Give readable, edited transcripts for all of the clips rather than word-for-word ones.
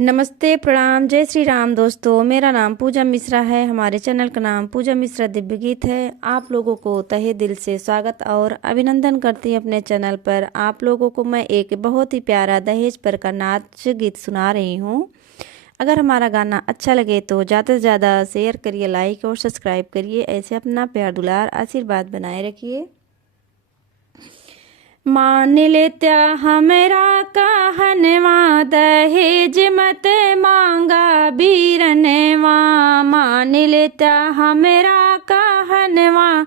नमस्ते, प्रणाम, जय श्री राम दोस्तों। मेरा नाम पूजा मिश्रा है। हमारे चैनल का नाम पूजा मिश्रा दिव्य गीत है। आप लोगों को तहे दिल से स्वागत और अभिनंदन करती हूँ अपने चैनल पर। आप लोगों को मैं एक बहुत ही प्यारा दहेज पर का नाच गीत सुना रही हूँ। अगर हमारा गाना अच्छा लगे तो ज़्यादा से ज़्यादा शेयर करिए, लाइक और सब्सक्राइब करिए। ऐसे अपना प्यार दुलार आशीर्वाद बनाए रखिए। मान लेत्या हमरा कहनवा, दहेज मत मांगा बीरनवा। मान लेत्या हमरा कहनवा,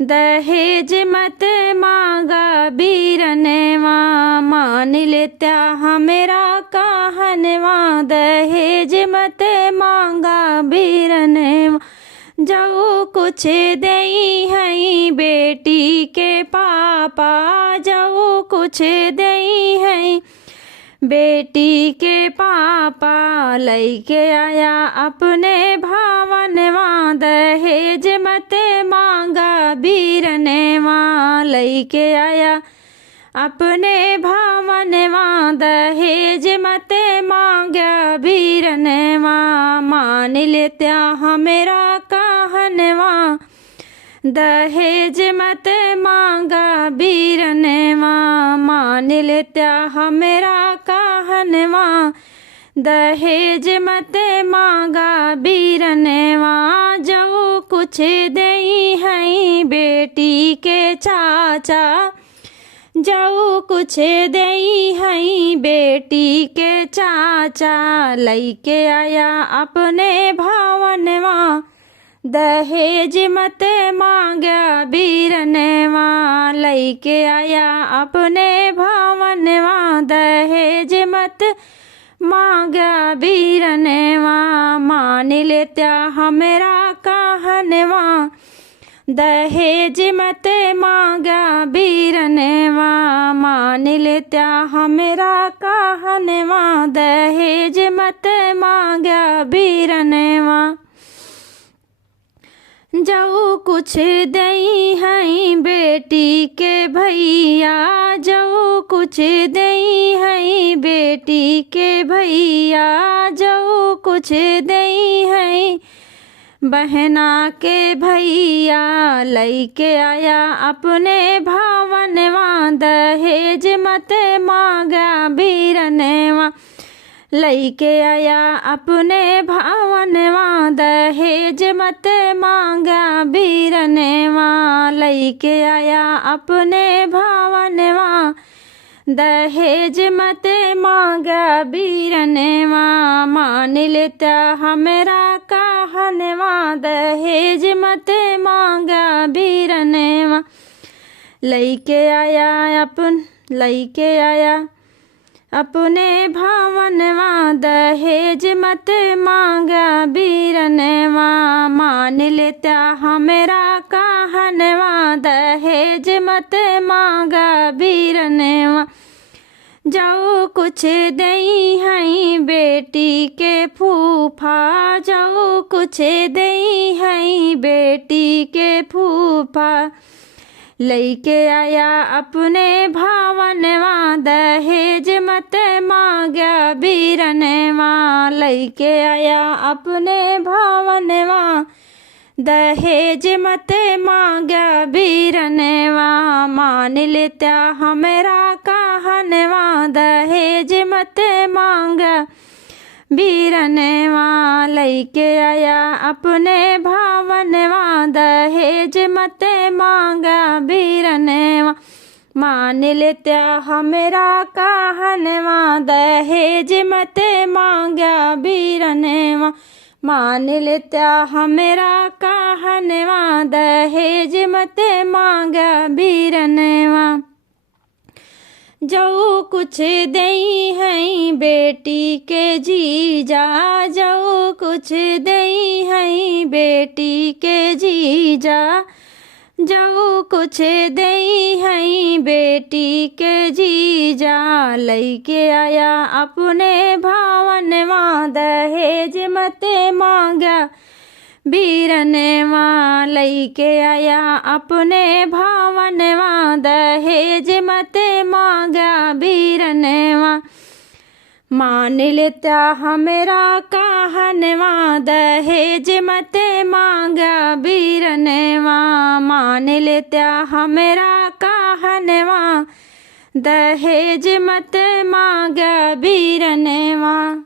दहेज मत मांगा बीरनवा। मान लेत्या हमरा कहनवा, दहेज मत मांगा बीरनवा। जाओ कुछ देई है बेटी के पापा, जाओ कुछ देई है बेटी के पापा। लैके आया अपने भावनवा, दहेज मत मांगा बीरनवा। लैके आया अपने भावनवा, दहेज मत मांगा बीरनवा। मान लेत्या हमरा कहनवा, दहेज मत मांगा बीरनवा। मान लेत्या हमरा कहनवा, दहेज मत मांगा बीरनवा। जो कुछ देई है बेटी के चाचा, जो कुछ देई है बेटी के चाचा। लैके आया अपने भावनवा, दहेज मत मांगा बीरनवा। लैके आया अपने भावनवा, दहेज मत मांगा बीरनवा। मान लेत्या हमरा कहनवा, दहेज मत मांगा बीरनवा। मान लेत्या हमरा कहनवा, दहेज मत मांगा बीरनवा। जो कुछ देई है बेटी के भैया, जो कुछ देई है बेटी के भैया। जो कुछ देई है बहना के भैया। लैके आया अपने भावनवा, दहेज मत मांगा बीरनवा। लैके आया अपने भावनवा, दहेज मत मांगा बीरनवा। लैके आया अपने भावनवा, दहेज मत मांगा बीरनवा। मान लेत्या हमरा कहनवा, दहेज मत मांगा बीरनवा। लैके आया अपने भावनवा, दहेज मत मांगा बीरनवा। मान लेत्या हमरा कहनवा, दहेज मत मांगा बीरनवा। जो कुछ देई है बेटी के फूफा, जो कुछ देई है बेटी के फूफा। लैके आया अपने भावनवा, दहेज मत मांगा बीरनवा। लैके आया अपने भावनवा, दहेज मत मांगा बीरनवा। मान लेत्या हमरा कहनवा, दहेज मत मांगा बीरनवा। लैके आया अपने भावनवा, दहेज मत मांगा बीरनवा। मान लेत्या हमरा कहनवा, दहेज मत मांगा बीरनवा। मान लेत्या हमरा कहनवा, दहेज मत मांगा बीरनवा। जो कुछ देई है बेटी के जीजा, जो कुछ देई है बेटी के जीजा। जो कुछ देई है बेटी के जीजा। लैके आया अपने भावनवा, दहेज मत मांगा बीरनवा। लैके आया अपने भावनवा, दहेज मत मांगा बीरनवा। मान लेत्या हमेरा कहनवा, दहेज मत मांगा बीरनवा। मान लेत्या हमेरा कहनवा, दहेज मत मांगा बीरनवा।